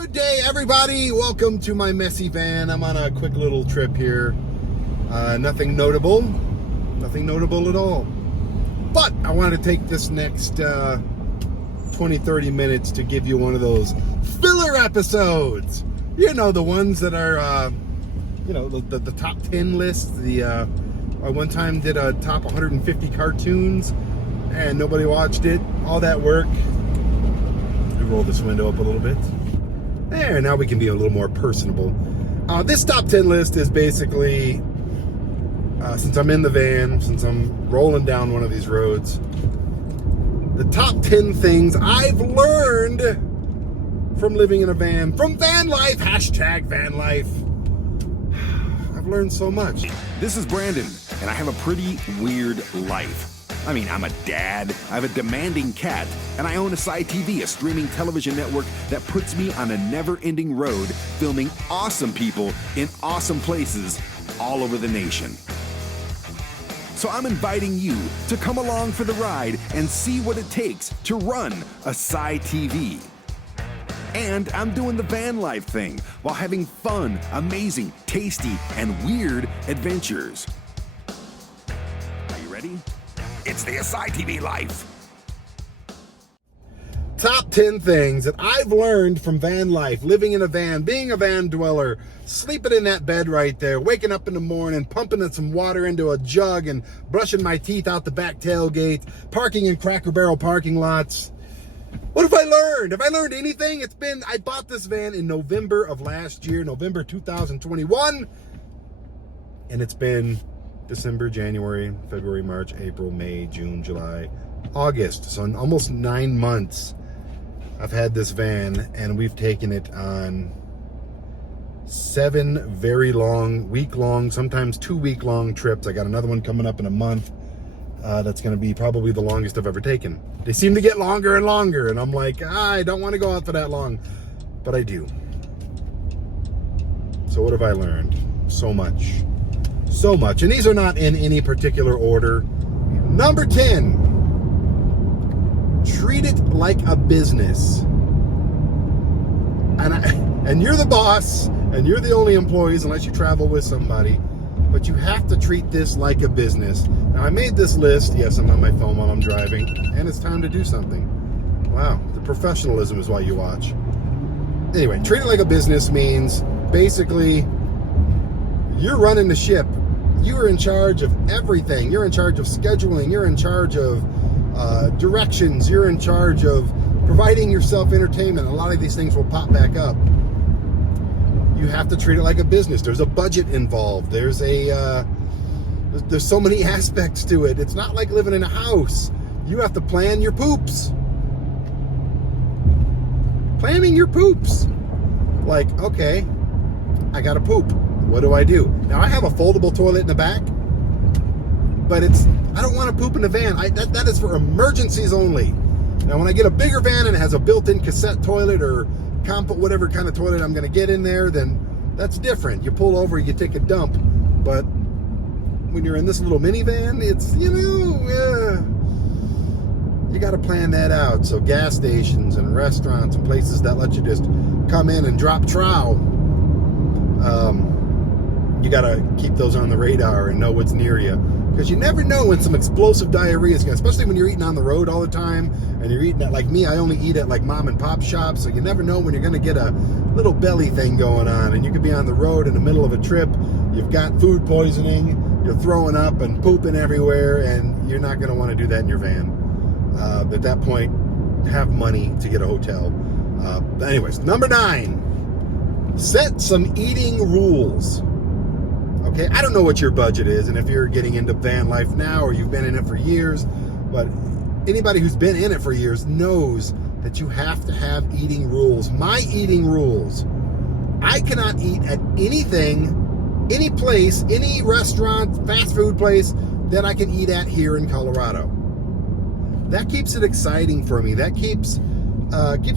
Good day, everybody. Welcome to my messy van. I'm on a quick little trip here. Nothing notable at all. But I wanted to take this next 20-30 minutes to give you one of those filler episodes. You know, the ones that are, the top 10 lists. I one time did a top 150 cartoons and nobody watched it. All that work. Let me roll this window up a little bit. There, now we can be a little more personable. This top 10 list is basically, since I'm in the van, since I'm rolling down one of these roads, the top 10 things I've learned from living in a van, from van life, hashtag van life. I've learned so much. This is Brandon, and I have a pretty weird life. I mean, I'm a dad, I have a demanding cat, and I own ASY TV, a streaming television network that puts me on a never-ending road filming awesome people in awesome places all over the nation. So I'm inviting you to come along for the ride and see what it takes to run ASY TV. And I'm doing the van life thing while having fun, amazing, tasty, and weird adventures. Are you ready? It's the ASY TV life. Top 10 things that I've learned from van life, living in a van, being a van dweller, sleeping in that bed right there, waking up in the morning, pumping some water into a jug and brushing my teeth out the back tailgate, parking in Cracker Barrel parking lots. What have I learned? Have I learned anything? I bought this van in November of last year, November 2021, and it's been December, January, February, March, April, May, June, July, August. So in almost 9 months, I've had this van, and we've taken it on 7 very long, week-long, sometimes 2-week-long trips. I got another one coming up in a month. That's going to be probably the longest I've ever taken. They seem to get longer and longer, and I'm like, I don't want to go out for that long, but I do. So what have I learned? So much. So much. And these are not in any particular order. Number 10, treat it like a business. And you're the boss, and you're the only employees unless you travel with somebody, but you have to treat this like a business. Now, I made this list. Yes, I'm on my phone while I'm driving, and it's time to do something. Wow, the professionalism is why you watch. Anyway, treat it like a business means basically you're running the ship. You are in charge of everything. You're in charge of scheduling. You're in charge of directions. You're in charge of providing yourself entertainment. A lot of these things will pop back up. You have to treat it like a business. There's a budget involved. There's so many aspects to it. It's not like living in a house. You have to plan your poops. Planning your poops. Like, okay, I got to poop. What do I do? Now, I have a foldable toilet in the back, but I don't want to poop in the van. That is for emergencies only. Now, when I get a bigger van and it has a built-in cassette toilet or whatever kind of toilet I'm going to get in there, then that's different. You pull over, you take a dump. But when you're in this little minivan, it's, you got to plan that out. So gas stations and restaurants and places that let you just come in and drop trow, you got to keep those on the radar and know what's near you. Because you never know when some explosive diarrhea is going to, especially when you're eating on the road all the time and you're eating at, like me, I only eat at like mom and pop shops. So you never know when you're going to get a little belly thing going on. And you could be on the road in the middle of a trip. You've got food poisoning. You're throwing up and pooping everywhere. And you're not going to want to do that in your van. At that point, have money to get a hotel. But anyways, number 9, set some eating rules. Okay, I don't know what your budget is, and if you're getting into van life now or you've been in it for years, but anybody who's been in it for years knows that you have to have eating rules. My eating rules: I cannot eat at anything, any place, any restaurant, fast food place that I can eat at here in Colorado. That keeps it exciting for me. That keeps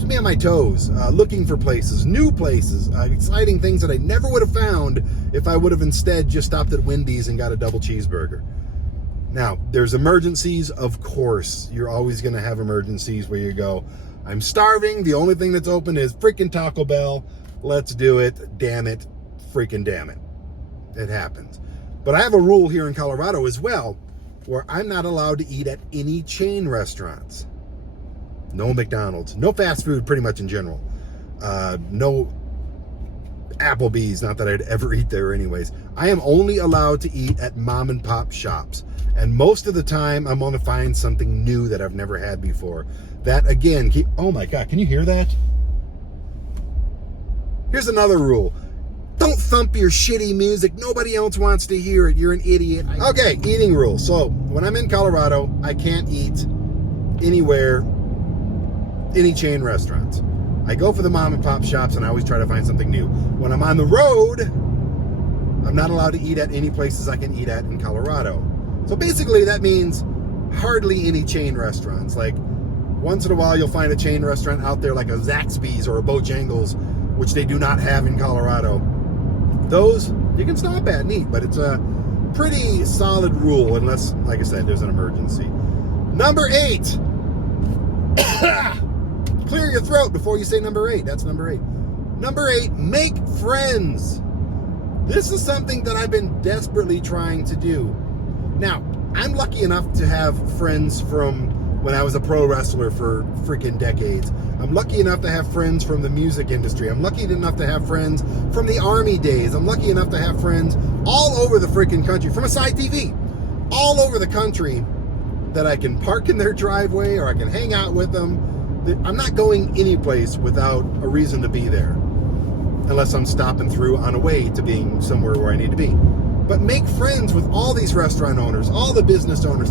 me on my toes, looking for places, new places, exciting things that I never would have found if I would have instead just stopped at Wendy's and got a double cheeseburger. Now, there's emergencies, of course. You're always going to have emergencies where you go, I'm starving. The only thing that's open is freaking Taco Bell. Let's do it. Damn it. Freaking damn it. It happens. But I have a rule here in Colorado as well, where I'm not allowed to eat at any chain restaurants. No McDonald's. No fast food, pretty much in general. No Applebee's, not that I'd ever eat there anyways. I am only allowed to eat at mom and pop shops. And most of the time, I'm going to find something new that I've never had before. That, again, oh my God, can you hear that? Here's another rule. Don't thump your shitty music. Nobody else wants to hear it. You're an idiot. Okay, eating rule. So, when I'm in Colorado, I can't eat anywhere, any chain restaurants. I go for the mom and pop shops, and I always try to find something new. When I'm on the road, I'm not allowed to eat at any places I can eat at in Colorado. So basically that means hardly any chain restaurants. Like once in a while you'll find a chain restaurant out there like a Zaxby's or a Bojangles, which they do not have in Colorado. Those you can stop at and eat, but it's a pretty solid rule unless, like I said, there's an emergency. Number 8. Clear your throat before you say number 8. That's number 8. Number 8, make friends. This is something that I've been desperately trying to do. Now, I'm lucky enough to have friends from when I was a pro wrestler for freaking decades. I'm lucky enough to have friends from the music industry. I'm lucky enough to have friends from the Army days. I'm lucky enough to have friends all over the freaking country, from ASY TV, all over the country, that I can park in their driveway or I can hang out with them. I'm not going any place without a reason to be there, unless I'm stopping through on a way to being somewhere where I need to be. But make friends with all these restaurant owners, all the business owners.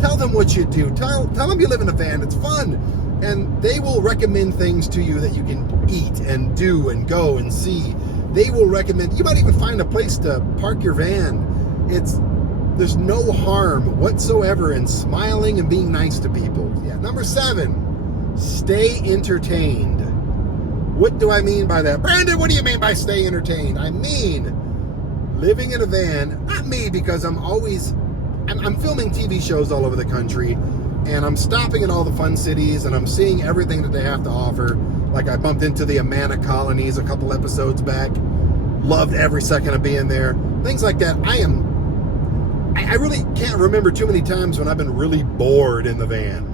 Tell them what you do. Tell them you live in a van. It's fun. And they will recommend things to you that you can eat and do and go and see. They will recommend, you might even find a place to park your van. There's no harm whatsoever in smiling and being nice to people. Yeah. Number 7, stay entertained. What do I mean by that? Brandon, what do you mean by stay entertained? I mean, living in a van, not me, because I'm filming TV shows all over the country, and I'm stopping in all the fun cities, and I'm seeing everything that they have to offer. Like I bumped into the Amana colonies a couple episodes back. Loved every second of being there. Things like that. I really can't remember too many times when I've been really bored in the van.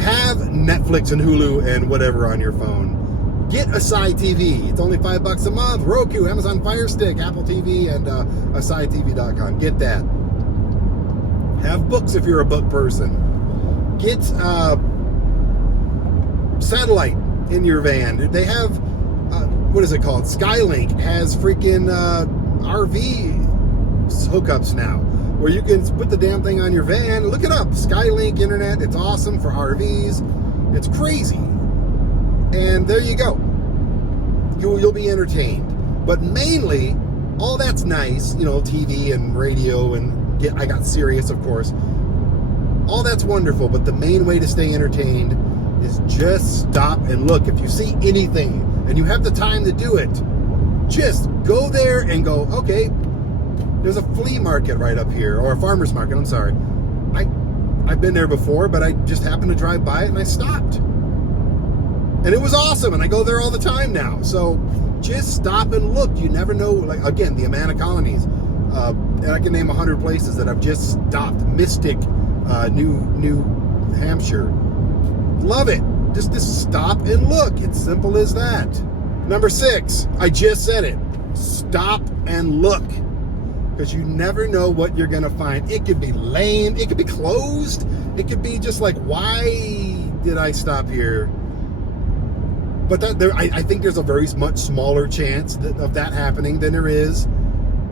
Have Netflix and Hulu and whatever on your phone. Get ASY TV. It's only $5 a month. Roku, Amazon Fire Stick, Apple TV, and ASYTV.com. Get that. Have books if you're a book person. Get satellite in your van. They have, what is it called? Skylink has freaking RV hookups now, where you can put the damn thing on your van. Look it up. Skylink internet. It's awesome for RVs. It's crazy. And there you go. You'll be entertained. But mainly, all that's nice, TV and radio, and I got Sirius, of course. All that's wonderful, but the main way to stay entertained is just stop and look. If you see anything and you have the time to do it, just go there and go, okay, there's a flea market right up here, or a farmer's market, I'm sorry. I've been there before, but I just happened to drive by it and I stopped. And it was awesome, and I go there all the time now. So just stop and look. You never know. Like, again, the Amana colonies. And I can name 100 places that I've just stopped. Mystic, New Hampshire. Love it. Just stop and look. It's simple as that. Number 6, I just said it. Stop and look. Because you never know what you're going to find. It could be lame. It could be closed. It could be just like, why did I stop here? But I think there's a very much smaller chance of that happening than there is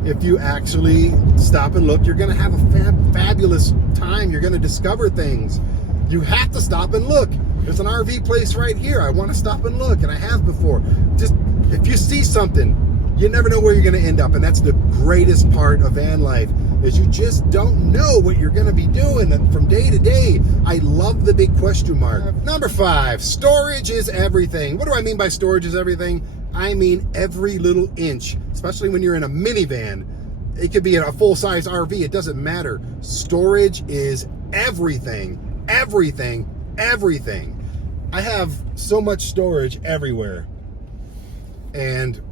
if you actually stop and look. You're going to have a fabulous time. You're going to discover things. You have to stop and look. There's an RV place right here. I want to stop and look, and I have before. Just if you see something, you never know where you're going to end up, and that's the greatest part of van life, is you just don't know what you're going to be doing from day to day. I love the big question mark. Number 5, storage is everything. What do I mean by storage is everything? I mean every little inch, especially when you're in a minivan. It could be in a full-size RV. It doesn't matter. Storage is everything. Everything. Everything. I have so much storage everywhere, and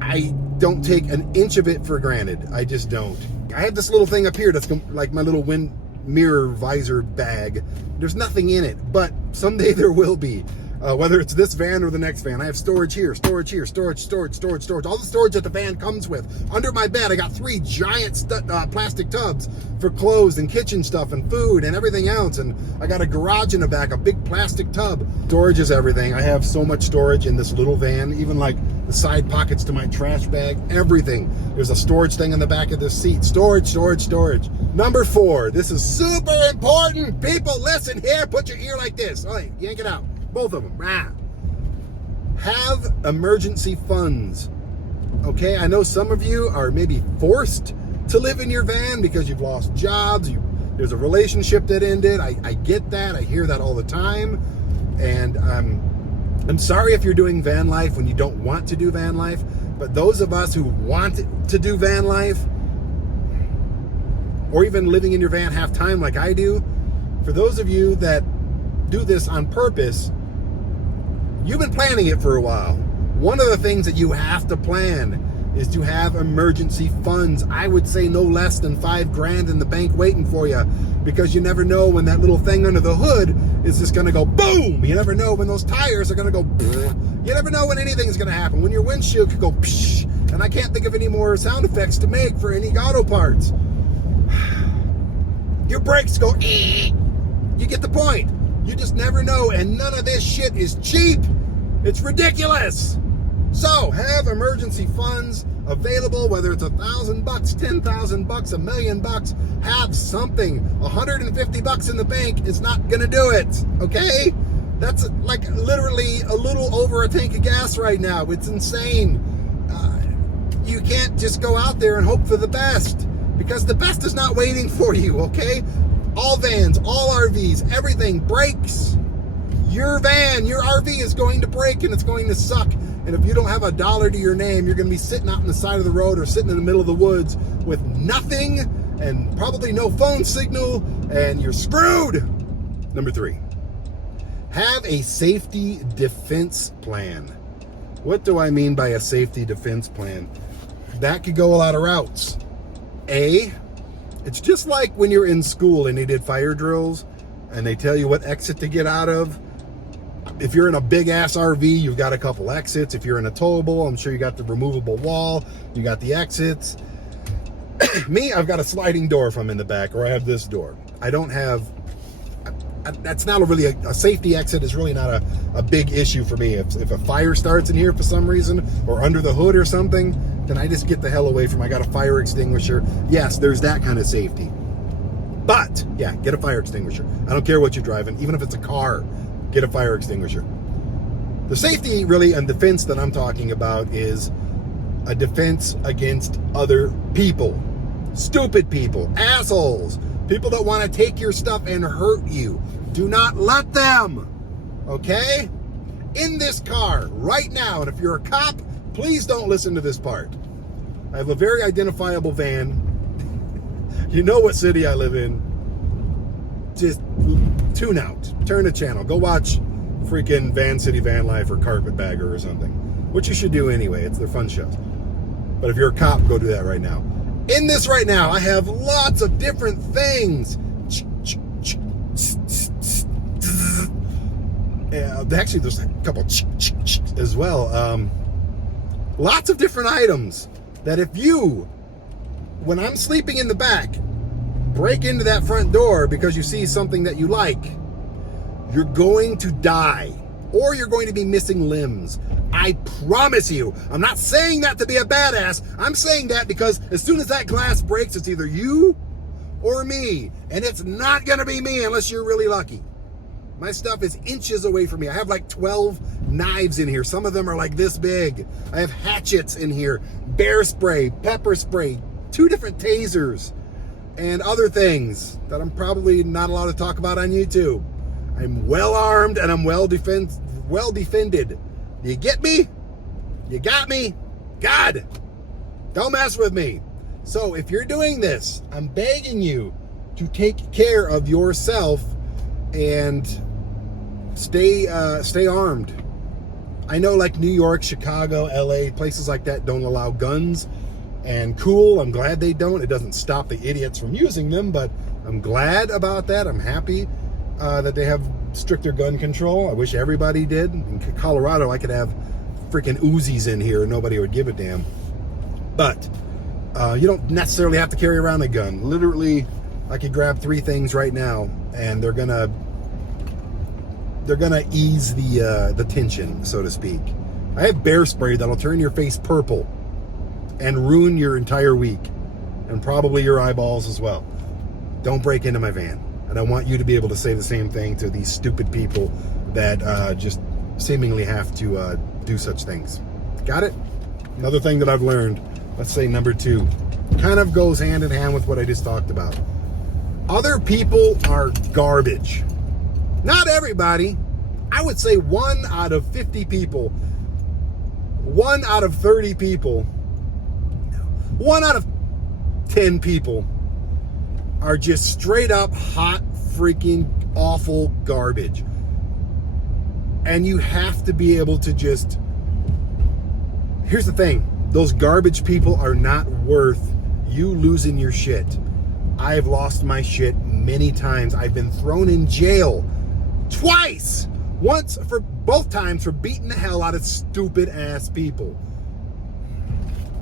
I don't take an inch of it for granted. I just don't. I have this little thing up here that's like my little wind mirror visor bag. There's nothing in it, but someday there will be. Whether it's this van or the next van, I have storage here, storage here, storage. All the storage that the van comes with. Under my bed, I got 3 giant plastic tubs for clothes and kitchen stuff and food and everything else. And I got a garage in the back, a big plastic tub. Storage is everything. I have so much storage in this little van, even like the side pockets to my trash bag, everything. There's a storage thing in the back of this seat. Storage. Number 4, this is super important. People, listen here. Put your ear like this. All right, yank it out. Both of them. Have emergency funds. Okay, I know some of you are maybe forced to live in your van because you've lost jobs. There's a relationship that ended. I get that. I hear that all the time. And I'm sorry if you're doing van life when you don't want to do van life. But those of us who want to do van life, or even living in your van half time like I do, for those of you that do this on purpose, you've been planning it for a while. One of the things that you have to plan is to have emergency funds. I would say no less than $5,000 in the bank waiting for you, because you never know when that little thing under the hood is just gonna go boom. You never know when those tires are gonna go bleh. You never know when anything's gonna happen. When your windshield could go psh. And I can't think of any more sound effects to make for any auto parts. Your brakes go ee. You get the point. You just never know, and none of this shit is cheap. It's ridiculous. So have emergency funds available, whether it's $1,000, $10,000, $1 million. Have something. $150 in the bank is not gonna do it. Okay? That's like literally a little over a tank of gas right now. It's insane. You can't just go out there and hope for the best, because the best is not waiting for you. Okay? All vans, all RVs, everything breaks. Your van, your RV is going to break, and it's going to suck. And if you don't have a dollar to your name, you're going to be sitting out on the side of the road or sitting in the middle of the woods with nothing and probably no phone signal, and you're screwed. Number 3, have a safety defense plan. What do I mean by a safety defense plan? That could go a lot of routes. It's just like when you're in school and they did fire drills and they tell you what exit to get out of. If you're in a big ass RV, you've got a couple exits. If you're in a towable, I'm sure you got the removable wall. You got the exits. Me, I've got a sliding door if I'm in the back, or I have this door. I don't have, that's not really a safety exit is really not a big issue for me. If a fire starts in here for some reason, or under the hood or something, then I just get the hell away from, I got a fire extinguisher. Yes, there's that kind of safety. But, yeah, get a fire extinguisher. I don't care what you're driving, even if it's a car, get a fire extinguisher. The safety, really, and defense that I'm talking about is a defense against other people. Stupid people, assholes, people that want to take your stuff and hurt you. Do not let them, okay? In this car right now, and if you're a cop, please don't listen to this part. I have a very identifiable van. You know what city I live in. Just tune out. Turn the channel. Go watch freaking Van City Van Life or Carpetbagger or something. Which you should do anyway. They're fun shows. But if you're a cop, go do that right now. In this right now, I have lots of different things. Actually, there's a couple as well. Lots of different items that if you, when I'm sleeping in the back, break into that front door because you see something that you like, you're going to die, or you're going to be missing limbs. I promise you. I'm not saying that to be a badass. I'm saying that because as soon as that glass breaks, it's either you or me. And it's not going to be me unless you're really lucky. My stuff is inches away from me. I have like 12 knives in here. Some of them are like this big. I have hatchets in here, bear spray, pepper spray, 2 different tasers, and other things that I'm probably not allowed to talk about on YouTube. I'm well armed and I'm well defended. You get me? You got me? God, don't mess with me. So if you're doing this, I'm begging you to take care of yourself and stay armed. I know like New York, Chicago, LA, places like that don't allow guns, and cool, I'm glad they don't. It doesn't stop the idiots from using them, but I'm glad about that. I'm happy that they have stricter gun control. I wish everybody did. In Colorado, I could have freaking Uzis in here and nobody would give a damn. But you don't necessarily have to carry around a gun. Literally, I could grab 3 things right now, and they're gonna ease the tension, so to speak. I have bear spray that'll turn your face purple and ruin your entire week, and probably your eyeballs as well. Don't break into my van. And I want you to be able to say the same thing to these stupid people that just seemingly have to do such things. Got it? Another thing that I've learned, let's say number 2, kind of goes hand in hand with what I just talked about. Other people are garbage. Not everybody. I would say 1 out of 50 people, 1 out of 30 people, 1 out of 10 people are just straight up hot, freaking awful garbage. And you have to be able to just... Here's the thing. Those garbage people are not worth you losing your shit. I've lost my shit many times. I've been thrown in jail twice. Both times for beating the hell out of stupid ass people.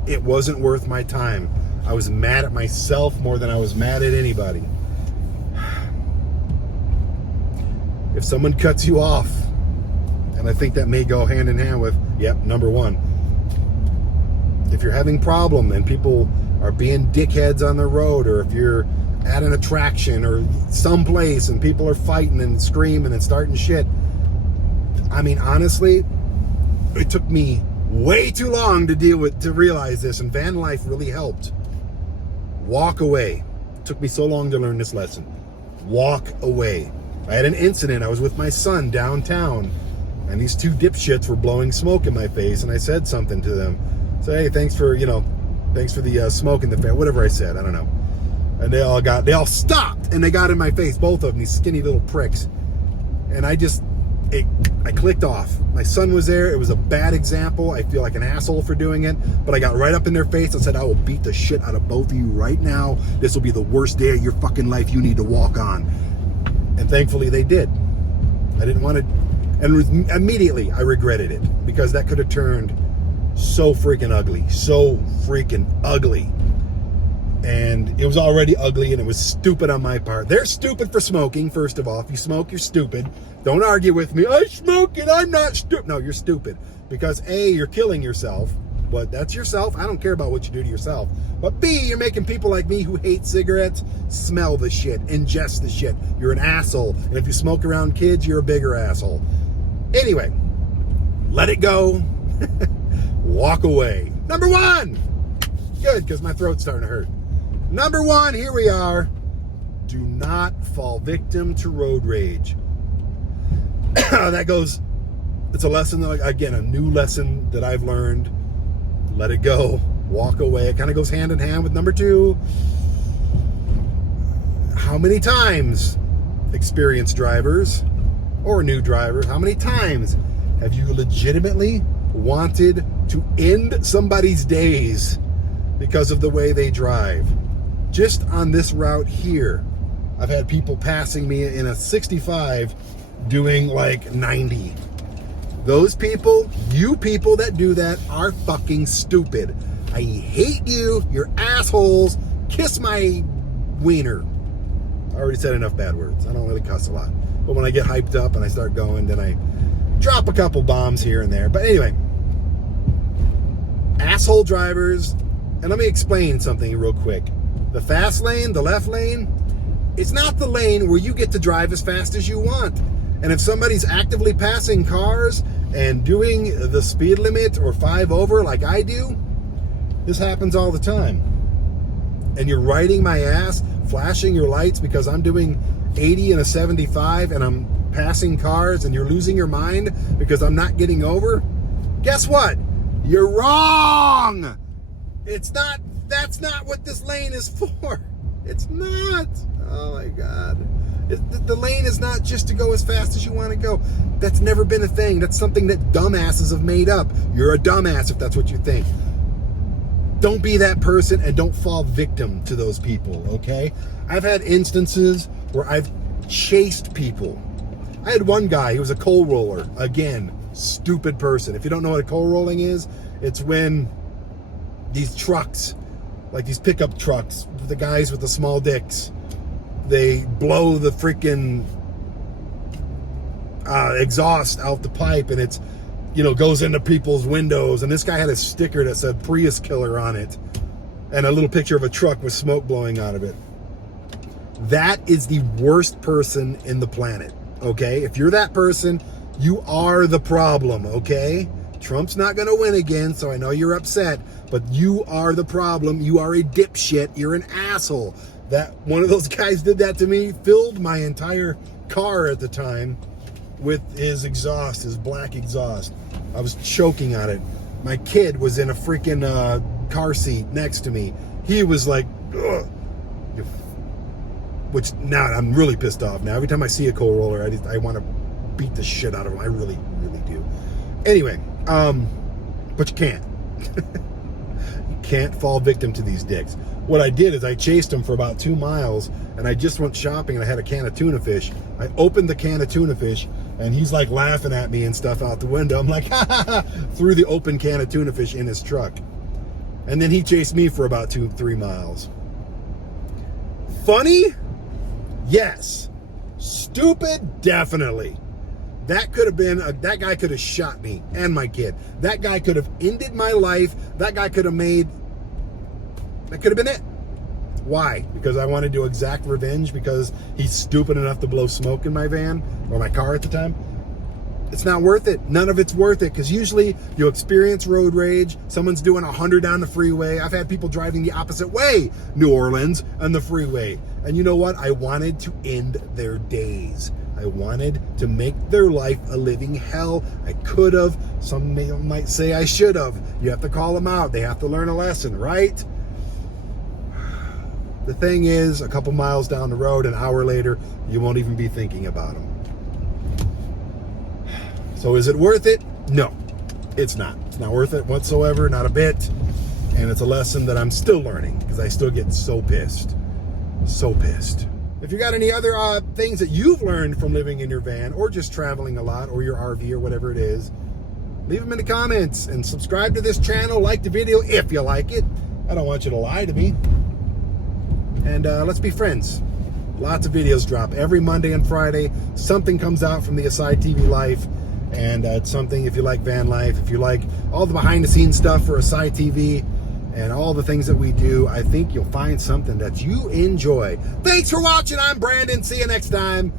It wasn't worth my time. I was mad at myself more than I was mad at anybody. If someone cuts you off, and I think that may go hand in hand with, number 1. If you're having a problem and people are being dickheads on the road, or if you're at an attraction or someplace and people are fighting and screaming and starting shit, I mean, honestly, it took me way too long to realize this, and van life really helped. Walk away. It took me so long to learn this lesson. Walk away. I had an incident. I was with my son downtown, and these 2 dipshits were blowing smoke in my face, and I said something to them. So, hey, thanks for the smoke in the face, whatever I said, I don't know. And they all stopped, and they got in my face, both of them, these skinny little pricks. And I clicked off. My son was there. It was a bad example. I feel like an asshole for doing it, but I got right up in their face and said, I will beat the shit out of both of you right now. This will be the worst day of your fucking life you need to walk on. And thankfully they did. I didn't want to, and immediately I regretted it, because that could have turned so freaking ugly. And it was already ugly, and it was stupid on my part. They're stupid for smoking, first of all. If you smoke, you're stupid. Don't argue with me. I smoke and I'm not stupid. No, you're stupid. Because A, you're killing yourself. But that's yourself. I don't care about what you do to yourself. But B, you're making people like me who hate cigarettes smell the shit, ingest the shit. You're an asshole. And if you smoke around kids, you're a bigger asshole. Anyway, let it go. Walk away. Number 1. Good, because my throat's starting to hurt. Number 1, here we are. Do not fall victim to road rage. It's a lesson, again, a new lesson that I've learned. Let it go. Walk away. It kind of goes hand in hand with number 2. How many times, experienced drivers or new drivers, how many times have you legitimately wanted to end somebody's days because of the way they drive? Just on this route here, I've had people passing me in a 65 doing like 90. Those people, you people that do that, are fucking stupid. I hate you. You're assholes. Kiss my wiener. I already said enough bad words. I don't really cuss a lot. But when I get hyped up and I start going, then I drop a couple bombs here and there. But anyway, asshole drivers. And let me explain something real quick. The fast lane, the left lane, it's not the lane where you get to drive as fast as you want. And if somebody's actively passing cars and doing the speed limit or 5 over like I do, this happens all the time. And you're riding my ass, flashing your lights because I'm doing 80 and a 75 and I'm passing cars, and you're losing your mind because I'm not getting over. Guess what? You're wrong. That's not what this lane is for. It's not. Oh my God. The lane is not just to go as fast as you want to go. That's never been a thing. That's something that dumbasses have made up. You're a dumbass if that's what you think. Don't be that person and don't fall victim to those people, okay? I've had instances where I've chased people. I had one guy, he was a coal roller. Again, stupid person. If you don't know what a coal rolling is, it's when these trucks, like these pickup trucks, the guys with the small dicks, they blow the freaking exhaust out the pipe, and it's, you know, goes into people's windows. And this guy had a sticker that said Prius Killer on it and a little picture of a truck with smoke blowing out of it. That is the worst person in the planet, okay? If you're that person, you are the problem, okay? Trump's not going to win again, so I know you're upset, but you are the problem. You are a dipshit. You're an asshole. That one of those guys did that to me, filled my entire car at the time with his exhaust, his black exhaust. I was choking on it. My kid was in a freaking car seat next to me. He was like, ugh. Which now I'm really pissed off. Now every time I see a coal roller, I want to beat the shit out of him. I really, really do. Anyway, but you can't. You can't fall victim to these dicks. What I did is I chased him for about 2 miles, and I just went shopping, and I had a can of tuna fish. I opened the can of tuna fish, and he's like laughing at me and stuff out the window. I'm like, ha ha ha, threw the open can of tuna fish in his truck. And then he chased me for about 2-3 miles. Funny? Yes. Stupid? Definitely. That could have been, that guy could have shot me and my kid. That guy could have ended my life. That guy could have that could have been it. Why? Because I wanted to exact revenge because he's stupid enough to blow smoke in my van or my car at the time. It's not worth it. None of it's worth it, because usually you experience road rage. Someone's doing 100 down the freeway. I've had people driving the opposite way, New Orleans, on the freeway. And you know what? I wanted to end their days. I wanted to make their life a living hell. I could have. Some might say I should have. You have to call them out. They have to learn a lesson, right? The thing is, a couple miles down the road, an hour later, you won't even be thinking about them. So is it worth it? No, it's not. It's not worth it whatsoever, not a bit. And it's a lesson that I'm still learning, because I still get so pissed. So pissed. If you got any other things that you've learned from living in your van, or just traveling a lot, or your RV, or whatever it is, leave them in the comments, and subscribe to this channel, like the video if you like it. I don't want you to lie to me. And let's be friends. Lots of videos drop every Monday and Friday. Something comes out from the ASY TV life. And it's something, if you like van life, if you like all the behind the scenes stuff for ASY TV and all the things that we do, I think you'll find something that you enjoy. Thanks for watching. I'm Brandon. See you next time.